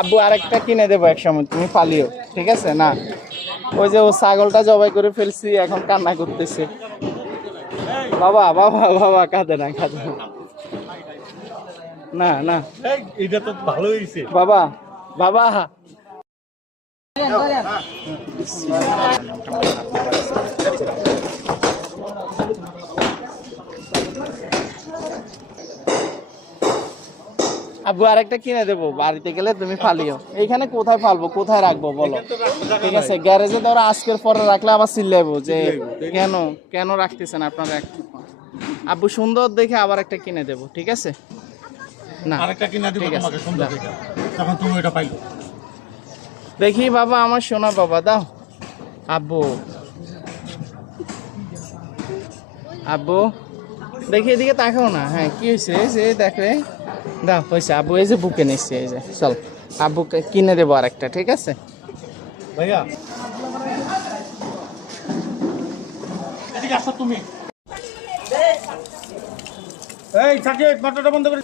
আব্বু আরেকটা কিনে দেবো এক সময়, তুমি পালিও, ঠিক আছে? না, ওই যে ও ছাগলটা জবাই করে ফেলছি, এখন কান্না করতেছে। বাবা বাবা বাবা, কাঁদে না, কাঁদে না, না না, এটা তো ভালো হয়েছে বাবা বাবা। আব্বু আরেকটা কিনে দেবো, বাড়িতে গেলে তুমি ফালিও। এইখানে কোথায় ফালবো, কোথায় রাখবো বলো? ঠিক আছে, গ্যারেজে ধরো আজকের পরে রাখলে আবার চিল্লাইবো যে কেন কেন রাখতেছেন আপনারা। আব্বু সুন্দর দেখে আবার একটা কিনে দেবো, ঠিক আছে? না, আরেকটা কিনে দিব ঠিক আছে, তোমাকে সুন্দর দাও। দেখে, তখন তুমি এটা পাইলো। দেখি বাবা, আমার সোনা বাবা, দাও। আব্বু আব্বু দেখি এদিকে তাকাও না। হ্যাঁ, কি হয়েছে? যে দেখে, দাও হয়েছে। আব্বু এই যে বুকে নিচ্ছে, এই যে, চল আব্বুকে কিনে দেবো আরেকটা, ঠিক আছে? ভাইয়া এদিকে আসো তুমি। এই সাকিব, মোটরটা বন্ধ করে।